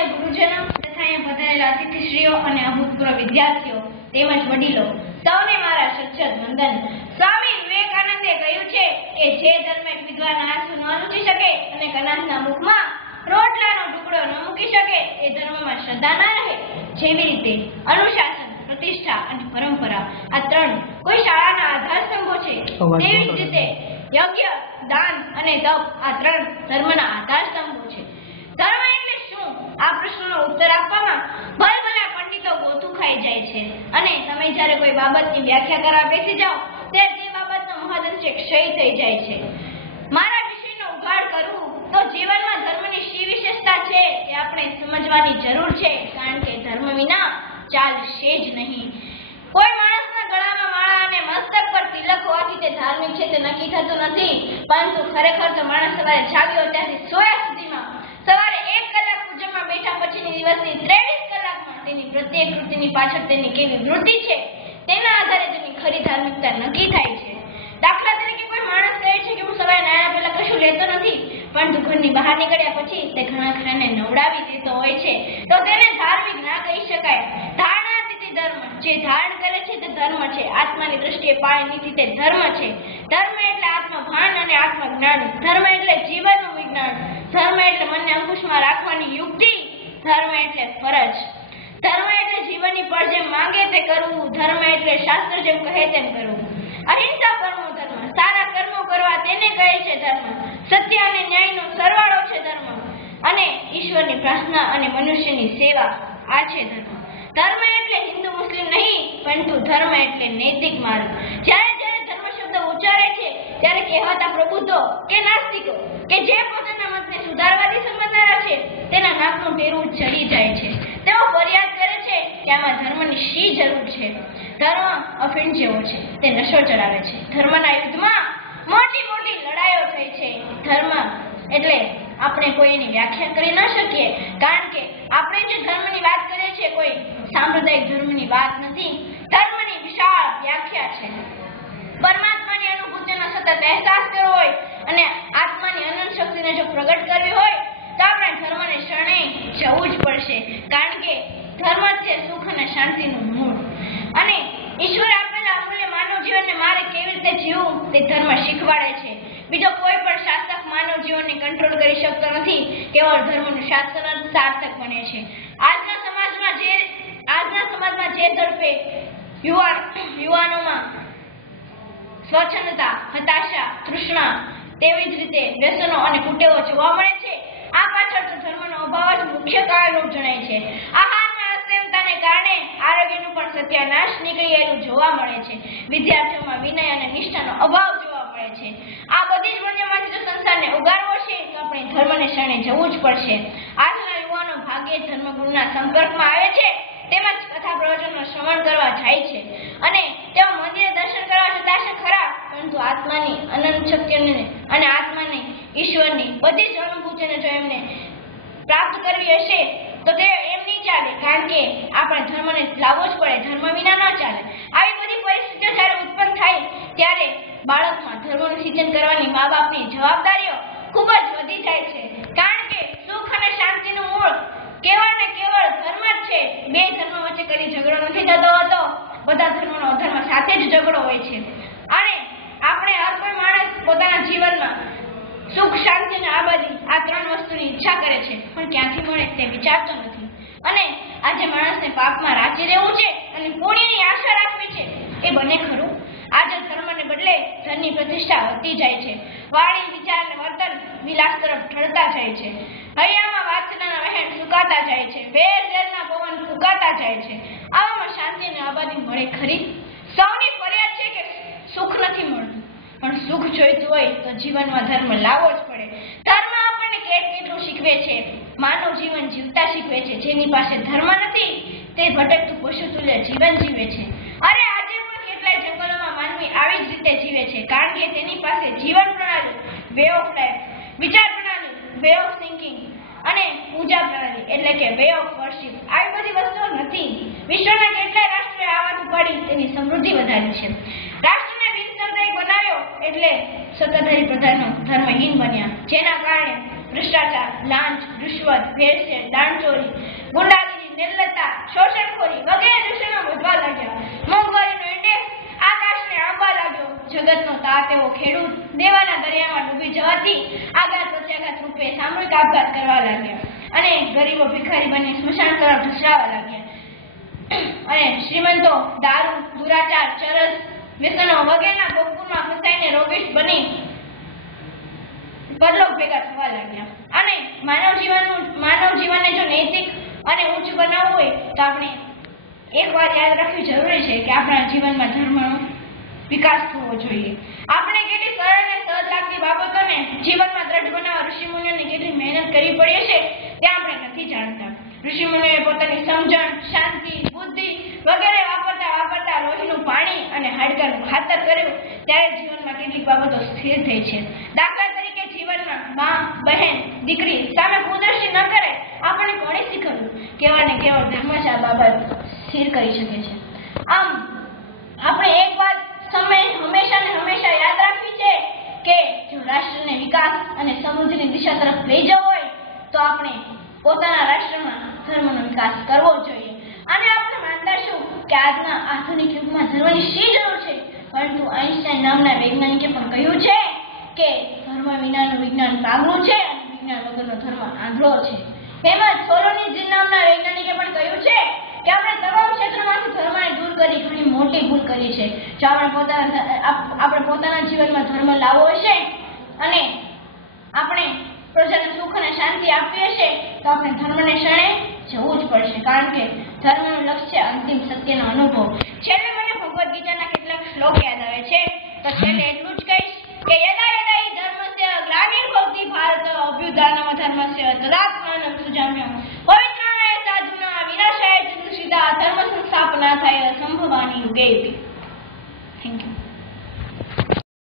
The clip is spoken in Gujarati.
આદરણીય ગુરુજનો તથા અહીંયા પધારેલા અતિથિશ્રીઓ અને અભૂતપૂર્વ વિદ્યાર્થીઓ તેમજ વડીલો સૌને મારા સચ્ચદ વંદન। સ્વામી વિવેકાનંદે કહ્યું છે કે જે ધર્મે વિદ્વાન આંસુ ન લૂછી શકે અને કનાથના મુખમાં રોટલાનો ટુકડો ન મૂકી શકે એ ધર્મમાં શ્રદ્ધા ન રહે। જેવી રીતે અનુશાસન, પ્રતિષ્ઠા અને પરંપરા આ ત્રણ કોઈ શાળાના આધારસ્તંભો છે, તેવી જ રીતે યજ્ઞ, દાન અને તપ આ ત્રણ ધર્મના આધારસ્તંભો છે। ધર્મ એટલે શું? આ પ્રશ્નનો ઉત્તર આપવામાં ભલભલા પંડિતો ગોથું ખાઈ જાય છે અને તમે જ્યારે કોઈ બાબતની વ્યાખ્યા કરવા બેસી જાઓ ત્યારે તે બાબતનો મહદઅંશે ક્ષય થઈ જાય છે। મારા વિષયનો ઉઘાડ કરું તો જીવનમાં ધર્મની શી વિશેષતા છે એ આપણે સમજવાની જરૂર છે, કારણ કે ધર્મ વિના ચાલશે જ નહીં। કોઈ માણસના ગળામાં માળા અને મસ્તક પર તિલક હોવાથી તે ધાર્મિક છે તે નક્કી થતું નથી, પરંતુ ખરેખર તો માણસ સવારે જાગ્યો ત્યાંથી સોયા સુધીમાં સવારે 1 કલાક પૂજામાં બેઠા પછીની દિવસની 23 કલાકમાં તેની પ્રત્યેક કૃતિની પાછળ તેની કેવી વૃત્તિ છે તેના આધારે તેની ખરી ધાર્મિકતા નક્કી થાય છે। દાખલા તરીકે કોઈ માણસ કહે છે કે હું સવારે નાયા પહેલા કશું લેતો નથી, પરંતુ ઘરની બહાર નીકળ્યા પછી તે ઘણા ખરાને નવડાવી દેતો હોય છે, તો તેને ધાર્મિક ના કહી શકાય। ધારણાતીત ધર્મ, જે ધારણ કરે છે તે ધર્મ છે, આત્માની દૃષ્ટિએ પાળી નીતિ તે ધર્મ છે। ધર્મ એટલે આત્મભાન અને આત્મજ્ઞાન, ધર્મ એટલે જીવનનું વિજ્ઞાન, ધર્મ એટલે મનને અંકુશમાં રાખવાની યુક્તિ, ધર્મ એટલે ફરજ, ધર્મ એટલે જીવનની પર જેમ માંગે તે કરવું, ધર્મ એટલે શાસ્ત્ર જેમ કહે તેમ કરવું। અહિંસા પરમો ધર્મ, સારા કર્મો કરવા તેને કહે છે ધર્મ, સત્ય અને ન્યાયનો સરવાળો છે ધર્મ, અને ઈશ્વરની પ્રાર્થના અને મનુષ્યની સેવા આ છે ધર્મ। ધર્મ એટલે હિન્દુ મુસ્લિમ નહીં, પરંતુ ધર્મ એટલે નૈતિક માર્ગ। જ્યારે જ્યારે ધર્મ શબ્દ ઉચ્ચારે છે ત્યારે કહેવાતા પ્રબુદ્ધો કે નાસ્તિકો કે જે પોતાના મતને સુધારવાથી સમજનારા છે તેના નાકનું ટેરવું ચડી જાય છે। તેઓ ફરિયાદ કરે છે કે આમાં ધર્મની શી જરૂર છે? ધર્મ અફીણ જેવો છે, તે નશો ચડાવે છે। ધર્મના યુદ્ધમાં મોટી મોટી લડાઈઓ થઈ છે। ધર્મ એટલે આપણે કોઈ એની વ્યાખ્યા કરી ન શકીએ, કારણ કે આપણે જે ધર્મની વાત કરીએ છીએ કોઈ સાંપ્રદાયિક ધર્મની વાત નથી, ધર્મની વિશાળ વ્યાખ્યા છે। પરમાત્માની અનુભૂતિનો સતત અહેસાસ કરવો હોય અને આત્માની અનંત શક્તિને જો પ્રગટ કરવી હોય તો આપણે ધર્મને શરણે જવું જ પડશે, કારણ કે ધર્મ છે સુખ અને શાંતિનું મૂળ, અને ઈશ્વરે આપેલા અમૂલ્ય માનવ જીવનને મારે કેવી રીતે જીવવું તે ધર્મ શીખવાડે છે। બીજો કોઈ પણ શાસક માનવ જીવનને કંટ્રોલ કરી શકતો નથી, કેવળ ધર્મનું શાસન જ સાર્થક બને છે। આજના સમાજમાં જે ઝડપે યુવાનોમાં સ્વચ્છંદતા, હતાશા, તૃષ્ણા, તેવી જ રીતે વ્યસનો અને કુટેવો જોવા મળે છે, આ પાછળ તો ધર્મનો અભાવ જ મુખ્ય કારણરૂપ જણાય છે। આહારના અસંયમતાને કારણે આરોગ્યનું પણ સત્યાનાશ નીકળેલું જોવા મળે છે। વિદ્યાર્થીઓમાં વિનય અને નિષ્ઠાનો અભાવ જોવા મળે છે। આ બધી જ વન્યમાંથી જો સંસારને ઉગારવો છે તો આપણે ધર્મને શરણે જવું જ પડશે। આજના યુવાનો ભાગ્યે ધર્મગુરુના સંપર્કમાં આવે છે, તેમજ કથા પ્રવચનનું શ્રવણ કરવા જાય છે, અને તેઓ મંદિરે દર્શન કરવા જતા છે ખરા, પરંતુ આત્માની અનંત શક્તિને અને આત્માની ઈશ્વરની બધી જ અનુભૂતિને જો એમને પ્રાપ્ત કરવી હશે તો તે એમ નહીં ચાલે, કારણ કે આપણે ધર્મને લાવવો જ પડે, ધર્મ વિના ન ચાલે। આવી બધી પરિસ્થિતિઓ જ્યારે ઉત્પન્ન થાય ત્યારે બાળકમાં ધર્મનું સિંચન કરવાની મા બાપની જવાબદારીઓ ખૂબ જ વધી જાય છે, કારણ કે સુખ અને શાંતિનું મૂળ કેવળ ને કેવળ ધર્મ જ છે। બે ધર્મ વચ્ચે કદી ઝઘડો નથી થતો હોતો, બધા ધર્મનો અધર્મ સાથે જ ઝઘડો હોય છે, અને આપણે હર કોઈ માણસ પોતાના જીવનમાં સુખ, શાંતિ અને આબાદી આ ત્રણ વસ્તુની ઈચ્છા કરે છે, પણ ક્યાંથી મળે તે વિચારતો નથી, અને આજે માણસને પાપમાં રાચી રહેવું છે અને પુણ્યની આશા રાખવી છે, એ બને ખરું? આજે ધર્મને બદલે ધનની પ્રતિષ્ઠા વધતી જાય છે, વાણી, વિચાર અને વર્તન વિલાસ તરફ ઢળતા જાય છે, હૈયામાં વાસનાના વહેણ સુકાતા જાય છે, વેર ઝેરના પવન ફૂંકાતા જાય છે। આવામાં શાંતિ અને આબાદી મળે ખરી? સૌની ફરિયાદ છે કે સુખ નથી મળતું, પણ સુખ જોઈતું હોય તો જીવનમાં ધર્મ લાવવો જ પડે। ધર્મ આપણને કેટલું શીખવે છે, માનવ જીવન જીવતા શીખવે છે। જેની પાસે ધર્મ નથી તે ભટકતું પશુતુલ્ય જીવન જીવે છે। અરે આજે પણ કેટલાય જંગલોમાં માનવી આવી જ રીતે જીવે છે, કારણ કે તેની પાસે જીવન પ્રણાલી, વે ઓફ લાઈફ, વિચાર પ્રણાલી, વે ઓફ થિંકિંગ, અને પૂજા પ્રણાલી એટલે કે વે ઓફ વર્શિપ આવી બધી વસ્તુઓ નથી। વિશ્વના કેટલાય રાષ્ટ્રોએ આ વાત ઉપાડી તેની સમૃદ્ધિ વધારી છે। રાષ્ટ્રને બિનસાંપ્રદાયિક બનાવ્યો એટલે સત્તાધારી પ્રધાનો ધર્મહીન બન્યા, જેના કારણે ભ્રષ્ટાચાર, લાંચ, રૂશ્વત, ભેળસેળ, દાણચોરી, ગુંડાગીરી, નિર્લજ્જતા, શોષણખોરી વગેરે દૂષણો વધવા લાગ્યા. મોંઘવારીનો ઇન્ડેક્સ આકાશને આંબવા લાગ્યો. જગતનો તાત એવો ખેડૂત દેવાના દરિયામાં ડૂબી જવાથી આઘાત પ્રત્યાઘાત રૂપે સામૂહિક આપઘાત કરવા લાગ્યા અને ગરીબો ભિખારી બની સ્મશાન તરફ ધસાવા લાગ્યા અને શ્રીમંતો દારૂ, દુરાચાર, ચરસ, વ્યસનો વગેરેના ગોકુળમાં ફસાઈને રોગીશ બની પરલોક ભેગા થવા લાગ્યા. અને માનવ જીવનને જો નૈતિક અને ઉચ્ચ બનાવવું હોય તો આપણે એક વાત યાદ રાખવી જરૂરી છે કે આપણા જીવનમાં ધર્મનો વિકાસ થવો જોઈએ. આપણે કેટલી સરળ અને સહજ લાગતી બાબતોને જીવનમાં દ્રઢ બનાવવા ઋષિમુનિઓને કેટલી મહેનત કરવી પડી હશે તે આપણે નથી જાણતા. ઋષિમુનિઓએ પોતાની સમજણ, શાંતિ, બુદ્ધિ વગેરે વાપરતા લોહીનું પાણી અને હાડકાનું ખાતર કર્યું ત્યારે જીવનમાં કેટલીક બાબતો સ્થિર થઈ છે. દાખલા તરીકે જીવનમાં મા, બહેન, દીકરી સામે કુદર્શી ન કરે આપણે કોણે શીખવ્યું? કેવળ ને કેવળ ધર્મ જ આ બાબત સ્થિર કરી શકે છે. આમ આપણે એક વાત હંમેશા યાદ રાખવી છે કે જો રાષ્ટ્રને વિકાસ અને સમૃદ્ધિની દિશા તરફ લઈ જવો હોય તો આપણે પોતાના રાષ્ટ્રમાં ધર્મનો વિકાસ કરવો જોઈએ. અને આપણે માનતા શું કે આજના આધુનિક યુગમાં ધર્મની શી જરૂર છે? પરંતુ આઈન્સ્ટાઈન નામના વૈજ્ઞાનિકે પણ કહ્યું છે કે ધર્મ વિનાનું વિજ્ઞાન કાગળું છે અને વિજ્ઞાન વગરનો ધર્મ આંધળો છે. તેમજ સોલોનીઝ નામના વૈજ્ઞાનિકે પણ કહ્યું છે કે આપણે તમામ ક્ષેત્રોમાંથી ધર્મને દૂર કરી ઘણી મોટી ભૂલ કરી છે. જો આપણે પોતાના જીવનમાં ધર્મ લાવવો હશે અને આપણે પ્રજાને સુખ અને શાંતિ આપવી હશે તો આપણે ધર્મને શરણે જવું જ પડશે. કારણ કે ધર્મનું લક્ષ્ય અંતિમ સત્યનો અનુભવ. છેલ્લે મને ભગવદ્ ગીતાના કેટલાક શ્લોક યાદ આવે છે તો છેલ્લે એટલું જ કહીશ કે યદા યદા હિ ધર્મસ્ય ગ્લાનિર્ભવતિ ભારત અભ્યુત્થાનમ ધર્મસ્ય તદાત્માનં સૃજામ્યહં. પવિત્રાય સાધુના વિનાશાય ચ દૂષિતા ધર્મ સંસ્થાપનાથાય સંભવામિ યુગે યુગે.